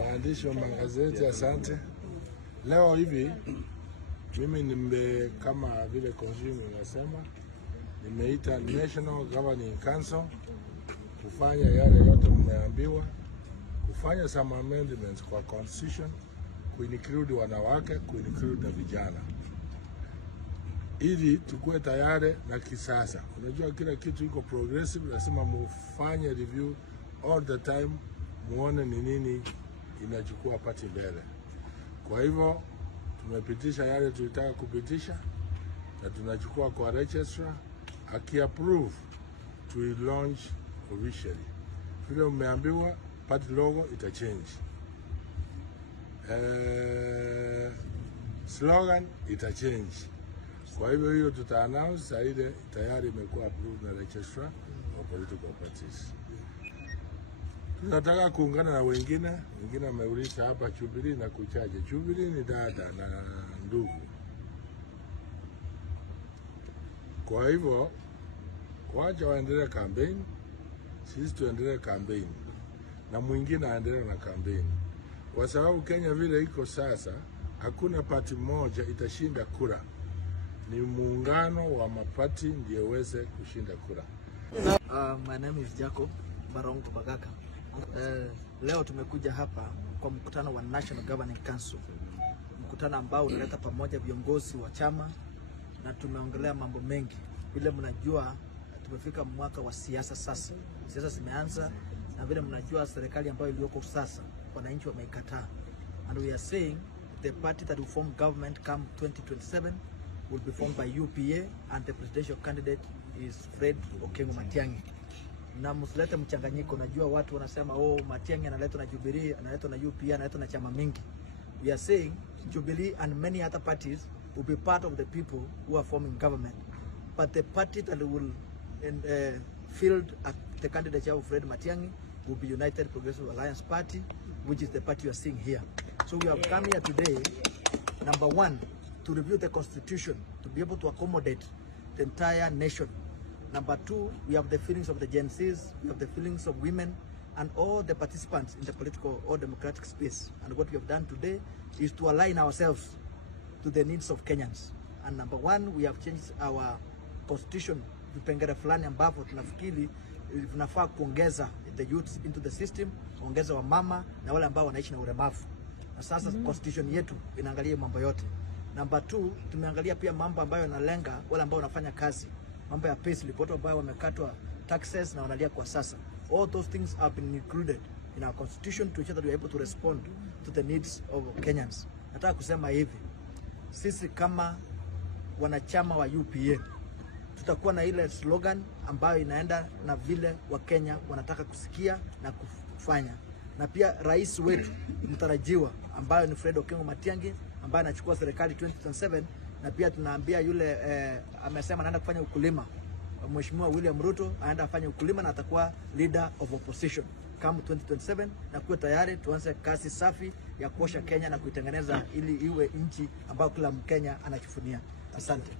Waandishi wa magazeti, asante. Leo hivi mimi kama vile consumer inasema, nimeita National Governing Council kufanya yale yote mmeambiwa, kufanya some amendments kwa constitution, kuinclude wanawake, kuinclude na vijana, ili tukue tayari na kisasa. Unajua kila kitu iko progressive, lazima mufanye review all the time, muone ni nini inachukua pati mbele. Kwa hivyo tumepitisha yale tulitaka kupitisha na tunachukua kwa registrar, aki-approve to launch officially. Vile umeambiwa party logo itachange, slogan itachange. Kwa hivyo hiyo tuta-announce saa ile tayari imekuwa approved na registrar of political parties. Tunataka kuungana na wengine wameuliza hapa Jubilee na kuchaje. Jubilee ni dada na ndugu. Kwa hivyo wacha waendelee campaign, sisi tuendelee campaign na mwingine aendelee na campaign. Kwa sababu Kenya vile iko sasa, hakuna party moja itashinda kura. Ni muungano wa mapati ndio uweze kushinda kura. My name is Jacob Barongo Bagaka. Leo tumekuja hapa kwa mkutano wa National Governing Council. Mkutano ambao unaleta pamoja viongozi wa chama na tumeongelea mambo mengi. Vile mnajua tumefika mwaka wa siasa sasa. Siasa zimeanza na vile mnajua serikali ambayo iliyoko sasa wananchi wameikataa. And we are saying the party that will form government come 2027 will be formed by UPA and the presidential candidate is Fred Okengo Matiang'i. Na msilete mchanganyiko. Najua watu wanasema Matiang'i analetwa na Jubilee, analetwa na UPA, analetwa na chama mingi. We are saying Jubilee and many other parties will be part of the people who are forming government. But the party that will field the candidature of Fred Matiang'i will be United Progressive Alliance Party, which is the party you are seeing here. So we have come here today, number one, to review the constitution, to be able to accommodate the entire nation. Number two, we have the feelings of the Gen Zs, we have the feelings of women, and all the participants in the political or democratic space. And what we have done today is to align ourselves to the needs of Kenyans. And number one, we have changed our constitution, vipengele fulani ambavyo tunafikiri tunafaa kuongeza the youths into the system, kuongeza wamama na wale ambao wanaishi na ulemavu. Na sasa constitution yetu inaangalia mambo yote. Number two, tumeangalia pia mambo ambayo yanalenga wale ambao wanafanya kazi. Mambo ya payslip, watu ambao wamekatwa taxes na wanalia kwa sasa. All those things have been included in our constitution to ensure that we are able to respond to the needs of Kenyans. Nataka kusema hivi, sisi kama wanachama wa UPA tutakuwa na ile slogan ambayo inaenda na vile Wakenya wanataka kusikia na kufanya. Na pia rais wetu mtarajiwa ambayo ni Fred Okengo Matiang'i ambaye anachukua serikali 2027, na pia tunaambia yule amesema anaenda kufanya ukulima, Mheshimiwa William Ruto anaenda afanye ukulima na atakuwa leader of opposition kama 2027, na kuwa tayari tuanze kazi safi ya kuosha Kenya na kuitengeneza ili iwe nchi ambayo kila Mkenya anajivunia. Asante.